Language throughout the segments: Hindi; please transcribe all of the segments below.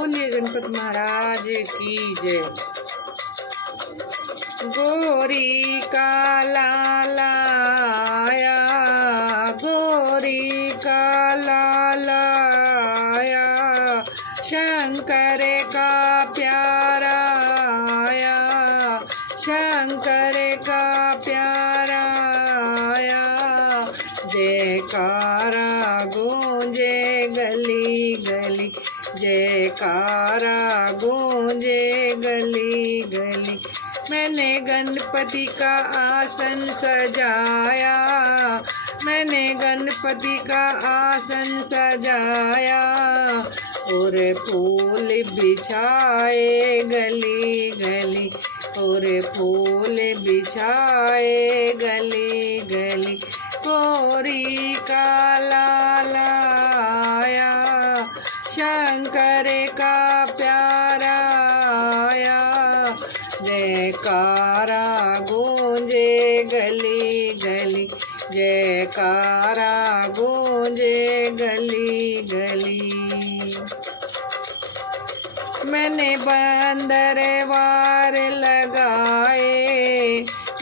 बोलिए गणपति महाराज की जय। गोरी का लाला आया, गोरी का लाला आया, शंकर का प्यारा आया, शंकर का प्यारा आया। जयकारा गूंजे गली गली, जयकारा गूंजे गली गली। मैंने गणपति का आसन सजाया, मैंने गणपति का आसन सजाया, और फूल बिछाए गली गली, और फूल बिछाए गली गली। गोरी का लाला आया, शंकर का प्यारा आया। जयकारा गूंजे गली गली, जयकारा गूंजे गली गली। मैंने बंदरवार लगाए,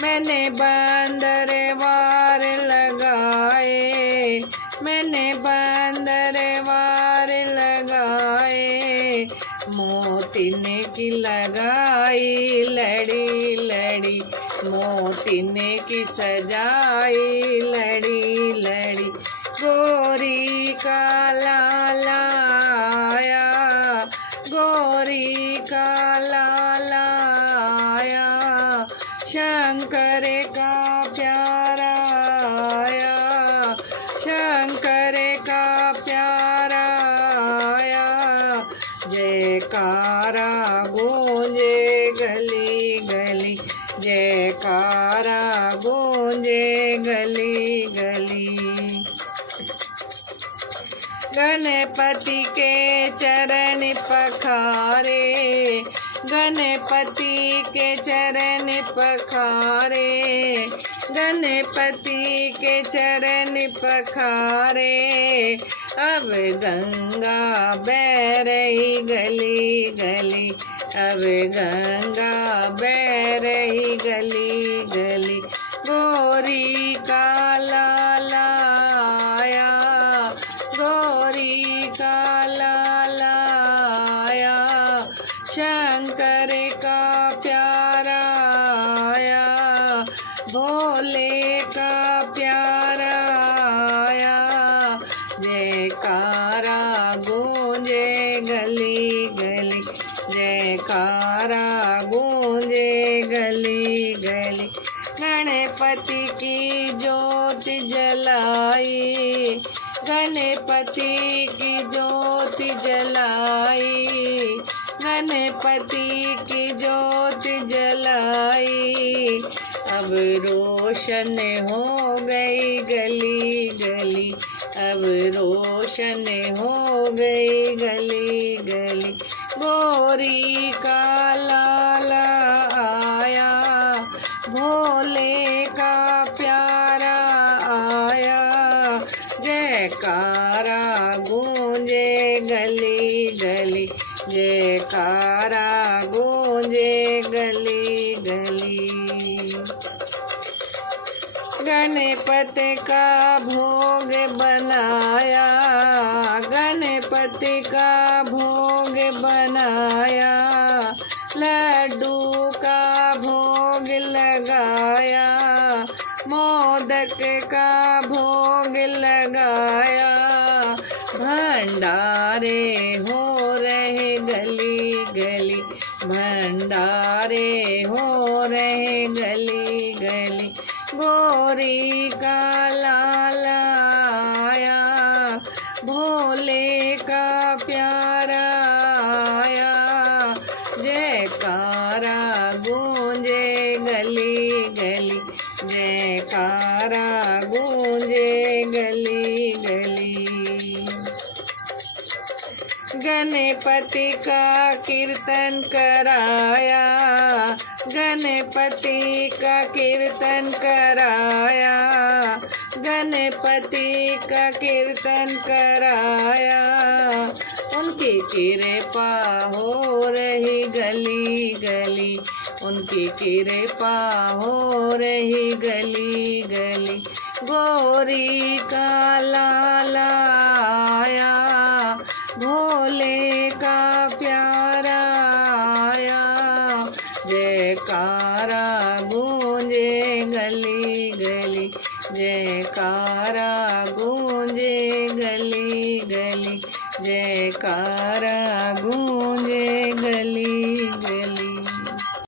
मैंने बंदरवार लगाए, मैंने बंदरवार लगाए। मोतिन की लगाई लड़ी लड़ी, मोतिन की सजाई लड़ी लड़ी। गोरी का लाला आया, गोरी का लाला आया, शंकर का प्यारा आया, शंकर का प्यारा आया। जयकारा गूंजे गली गली, जयकारा गूंजे गली गली। गणपति के चरण पखारे, गणपति के चरण पखारे, गणपति के चरण पखारे। अब गंगा बह रही गली गली, अब गंगा बह रही गली गली। गोरी का लाला आया, गोरी का लाला आया, शंकर का प्यारा आया, भोले का प्यारा आया। जयकारा गूंजे गली गली, जयकारा गूंजे गली गली। गणपति की ज्योति जलाई, गणपति की ज्योति जलाई, गणपति की ज्योति जलाई। अब रोशन हो गई गली गली, अब रोशन हो गई गली गली। गोरी का लाला आया, भोले का प्यारा आया। जयकारा गूंजे गली गली, जयकारा गूंजे गली गली। गणपति का भोग बनाया, गणपति का भोग बनाया, लड्डू का भोग लगाया, मोदक का भोग लगाया। भंडारे हो रहे गली गली, भंडारे हो रहे गली गली। गोरी का लाला आया, भोले का प्यारा आया। जयकारा गूंजे गली गली, जयकारा गूंजे गली गली। गणपति का कीर्तन कराया, गणपति का कीर्तन कराया, गणपति का कीर्तन कराया। उनकी उनकी कृपा हो रही गली गली, उनकी कृपा हो रही गली गली। गोरी का लाला आया, भोले का प्यारा आया, जयकारा गूंजे गली गली, जयकारा गूंजे गली गली, जयकारा गूंजे।